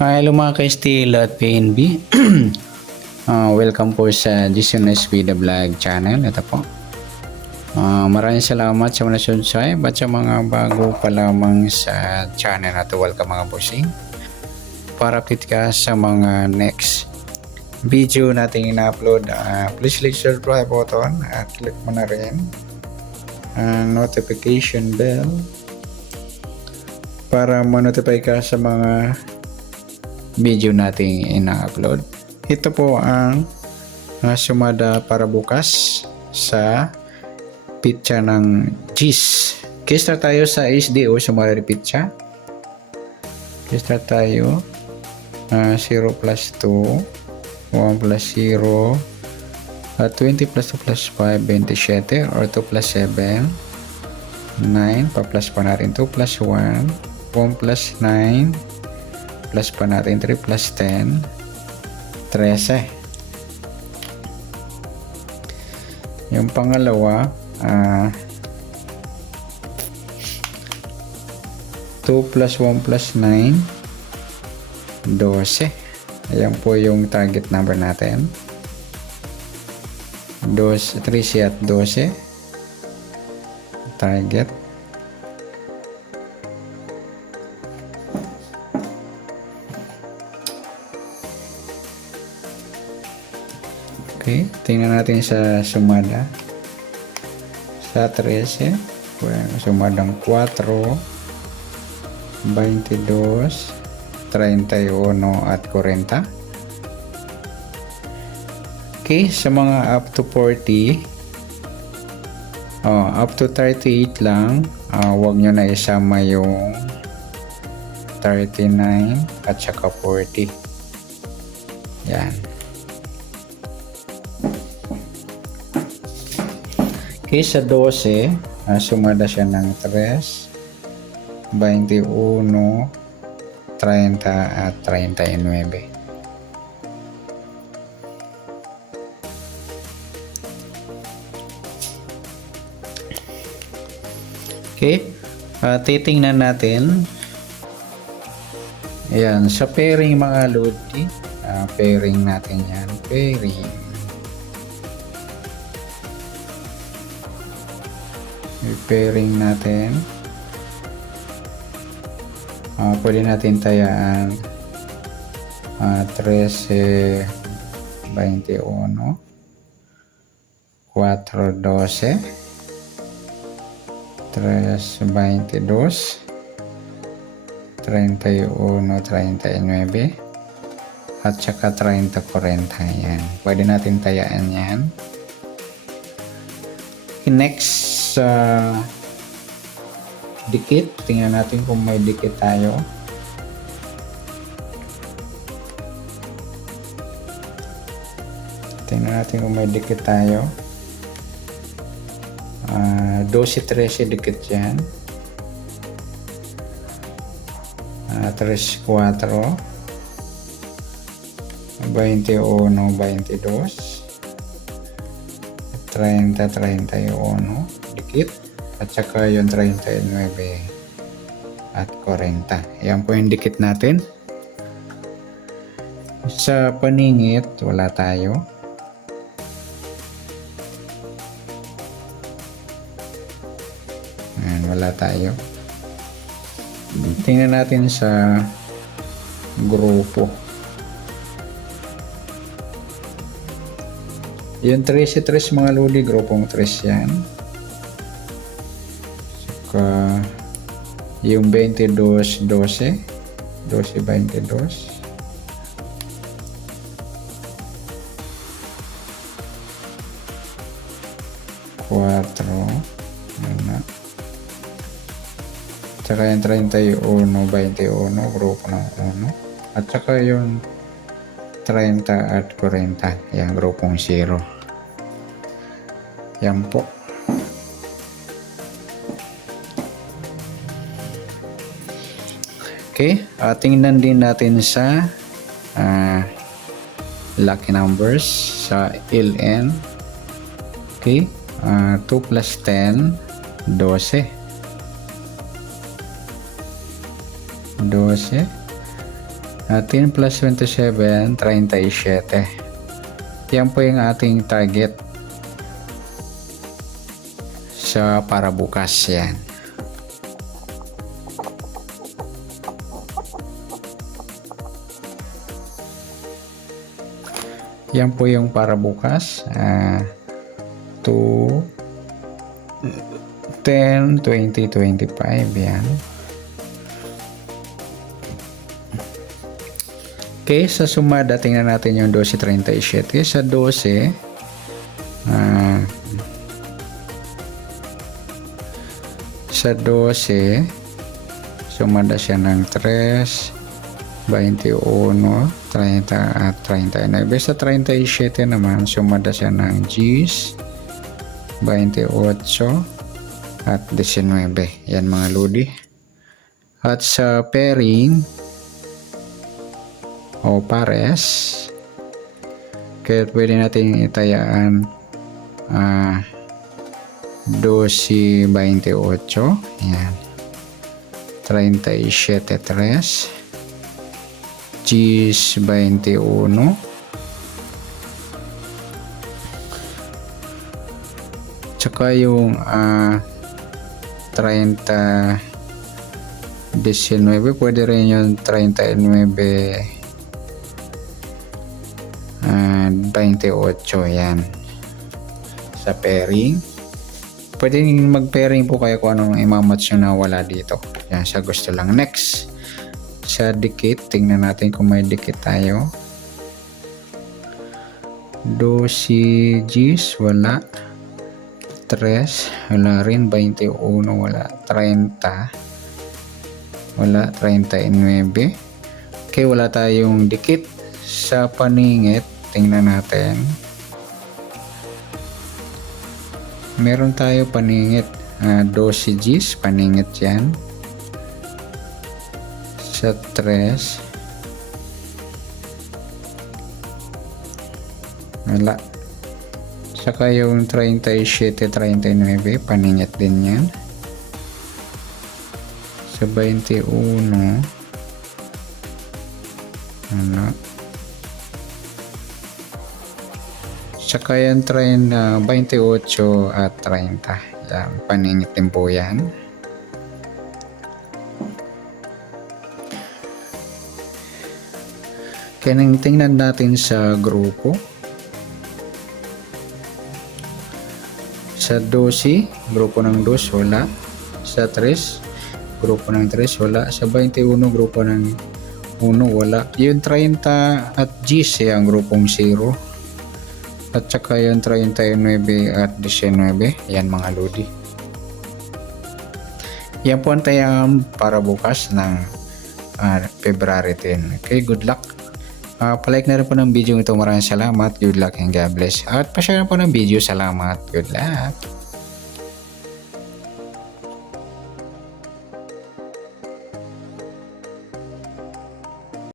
Hello mga ka-Steel at PNB. Welcome po sa Jason Vida Vlog channel. Ito po. Maraming salamat sa mga subscribe at sa mga bago pa lamang sa channel na ito. Welcome mga bossing. Para update ka sa mga next video natin ina-upload, please click subscribe button at click mo na rin notification bell para ma-notify ka sa mga video nating ina-upload. Ito po ang sumada para bukas sa pitcha ng GIS. Start tayo sa SDO, sumada ng pitcha. Start tayo 0 plus 2, 1 plus 0, 20 plus 2 plus 5, 27, or 2 plus 7, 9, pa-plus pa natin 2 plus 1, 1 plus 9, plus pa natin 3 plus 10, 13. Yung pangalawa, 2 plus 1 plus 9, 12. Ayan po yung target number natin. 13 at 12. Target. Okay, tingnan natin sa sumada. Sa 13, sumadang 4, 22, 31 at 40. Okay, sa mga up to 40, up to 38 lang, huwag nyo na isama yung 39 at saka 40. Yan. Okay, sa 12, sumada siya ng 3, 21, 30 at 39. Okay, titingnan natin. Ayan, sa pairing mga lodi, pairing natin yan. Pairing natin. Pwede natin tayaan 13, 21, 4, 12, 3, 22, 31, 39, at saka 30, 40. Yan. Pwede natin tayaan yan. Next, dikit. Tingnan natin kung may dikit tayo. Tingnan natin kung may dikit tayo. 12, 13 dikit yan. 3, 4, 21, 22, 30, 31 dikit, at saka yung 39 at 40. Yan po yung dikit natin. Sa paningit, wala tayo. Ayan, wala tayo. Tingnan natin sa grupo. Yung 13 mga luli, grupong 3 yan. Saka yung 22, 12, 22, 4, saka yung 31, 21, grupo ng 1, at saka yung 30 at 40, yan, grupong 0. Yan po. Okay, tingnan din natin sa lucky numbers sa LN. Okay, 2 plus 10, 12. 12, 10 plus 27, 37. Yan po yung ating target sa para bukas yan. Yan po yung para bukas. 2, 10, 20, 25. Yan. Okay, sa sumada, tingnan natin yung 12.37. Okay, sa 12, sumada siya ng 3, 21, 30 at 39. Sa 37 naman, sumada siya ng 10, 28 at 19. Yan mga lodi. At sa pairing o pares, kaya pwede natin itayaan 12, 28, yan, 37, 3, 10, 21, tsaka yung 30, 19, pwede rin yung 39, 28, yan. Sa pairing, pwede mag-pairing po kayo kung anong imamatch nyo na wala dito. Yan, sa gusto lang. Next, sa dikit, tingnan natin kung may dikit tayo. 12 Gs, wala. 3, wala rin. 21, wala. 30, wala. 39. Okay, wala tayong dikit. Sa paningit, tingnan natin. Meron tayo paningit. 12 Gs, paningit yan. Sa 3, wala. Saka yung 37, 39, paningit din yan. Sa 21, wala. Saka yan 28 at 30. Yan, paningit din po yan. Kaya tingnan natin sa grupo. Sa 12, grupo ng 2, wala. Sa 3, grupo ng 3, wala. Sa 21, grupo ng 1, wala. Yung 30 at Gs, ang grupong 0. At saka yung 39 at 19. Yan mga lodi. Yan po ang tayang para bukas ng February 10. Okay, good luck. Palike na rin po ng video ito. Maraming salamat. Good luck and God bless. At pa-share na po ng video. Salamat. Good luck.